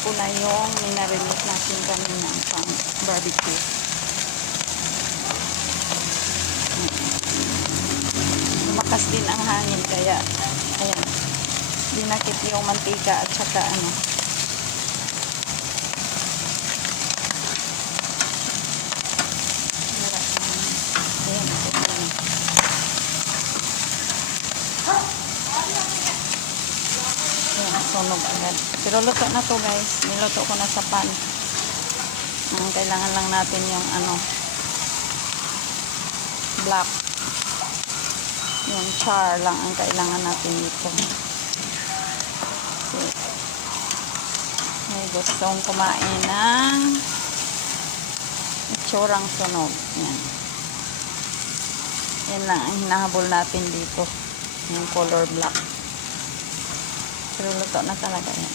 ko na yung minarinig natin kanina pang barbecue. Lumakas din ang hangin kaya ayan, dinakip yung mantika at saka ano. Ayan, ayan, sunog agad. Pero luto na to guys. Niluto ko na sa pan. Kailangan lang natin yung ano, black. Yung char lang ang kailangan natin dito. Kasi may gustong kumain ng itsurang sunog. Yan. Yan lang ang hinahabol natin dito. Yung color black. Pero luto na talaga yan.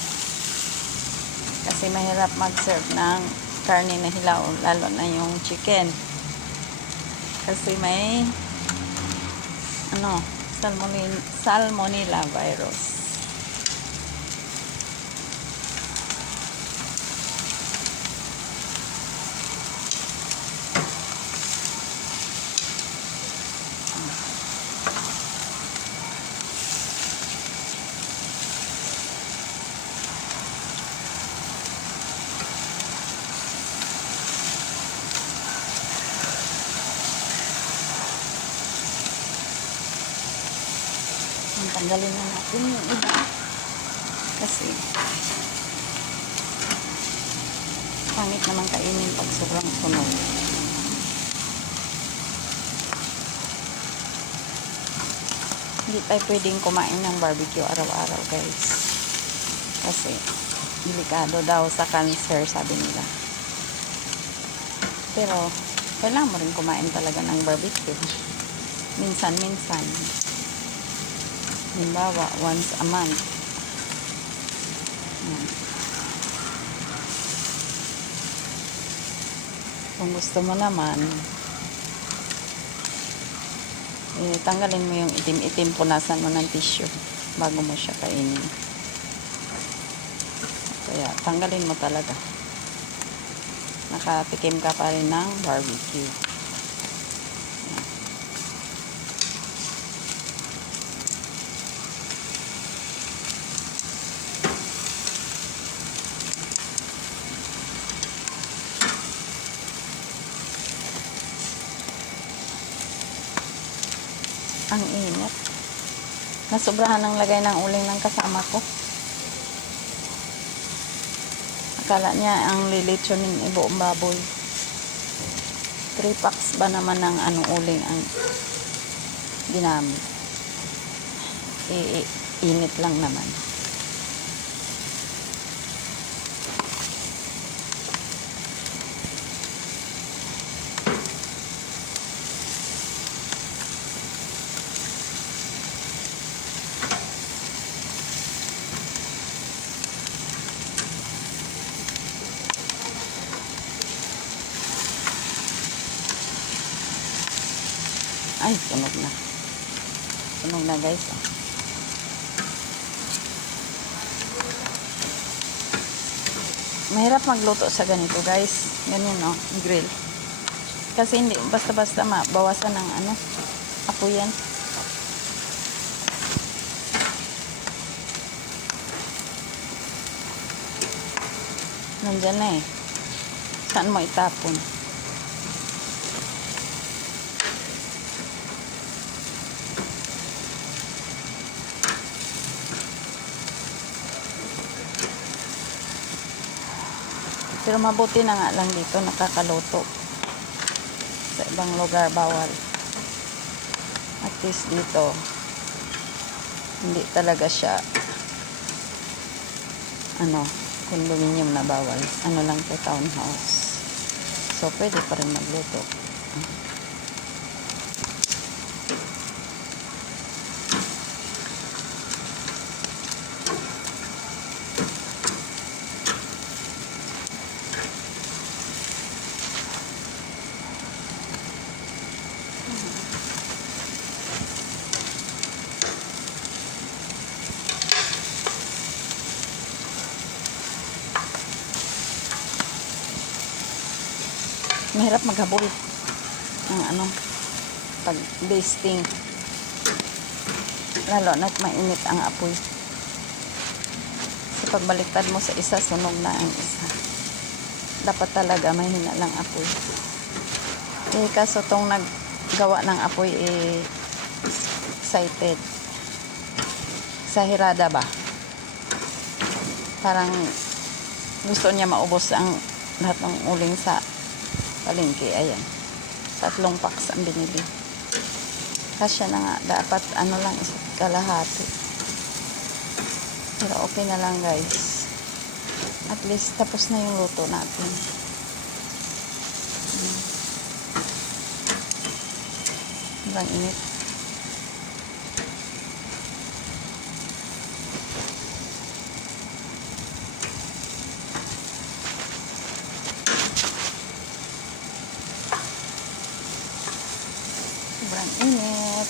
Kasi mahirap mag-serve ng karne na hilaw. Lalo na yung chicken. Kasi may ano, salmonella virus. Tanggalin na natin yung iba kasi pangit naman kainin pag sobrang sunog. Hindi tayo pwedeng kumain ng barbecue araw-araw guys kasi delikado daw sa cancer sabi nila. Pero kailangan mo rin kumain talaga ng barbecue minsan-minsan. Halimbawa, once a month. Kung gusto mo naman, tanggalin mo yung itim-itim, punasan mo ng tissue bago mo siya kainin. Kaya, tanggalin mo talaga. Nakatikim ka pa rin ng barbecue. Ang init. Nasobrahan ng lagay ng uling ng kasama ko. Akala niya ang lilitsunin buong baboy. 3 packs ba naman ng uling ang ginamit. Init lang naman. Ay, sunog na. Sunog na guys. Mahirap magluto sa ganito guys. Ganyan no, grill. Kasi hindi basta-basta mabawasan ng apoy yan. Nandyan na eh. Saan mo itapon? Pero mabuti na nga lang dito nakakaluto. Sa ibang lugar bawal. At least dito hindi talaga siya condominium na bawal. Ano lang to, townhouse. So pwede pa rin magluto. Mahirap maghabol ng pag basting. Lalo na't mainit ang apoy. So pagbaliktad mo sa isa, sunog na ang isa. Dapat talaga mahina lang apoy. Kaso tong naggawa ng apoy excited. Sa Hirada ba? Parang gusto niya maubos ang lahat ng uling sa palengke. Ayan. 3 packs ang binili. Kasya na nga. Dapat lang isa't kalahati. Pero okay na lang guys. At least tapos na yung luto natin. Sobrang init. Sobrang init.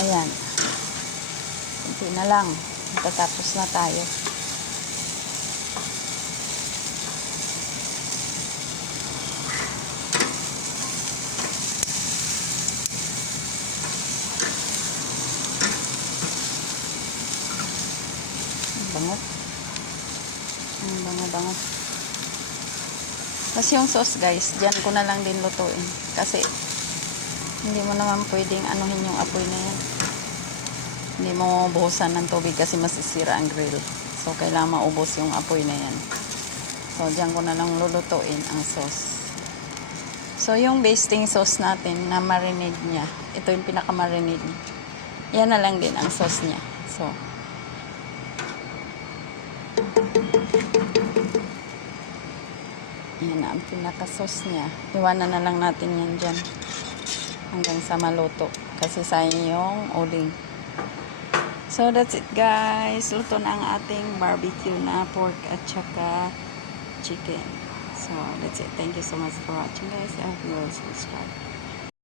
Ayan. Kunti na lang. Matatapos na tayo. Bango. Ang bango-bango. Tapos yung sauce guys, dyan ko na lang din lutuin. Kasi hindi mo naman pwedeng anuhin yung apoy na yan. Hindi mo buhusan ng tubig kasi masisira ang grill. So kailangan maubos yung apoy na yan. So dyan ko na lang lulutuin ang sauce. So yung basting sauce natin na marinade niya, ito yung pinaka-marinade. Yan na lang din ang sauce niya. So yan na ang pinaka-sauce niya. Iwanan na lang natin yan dyan hanggang sa maluto. Kasi sayang yung uling. So that's it guys. Luto na ang ating barbecue na pork at saka chicken. So that's it. Thank you so much for watching guys. I hope you will subscribe.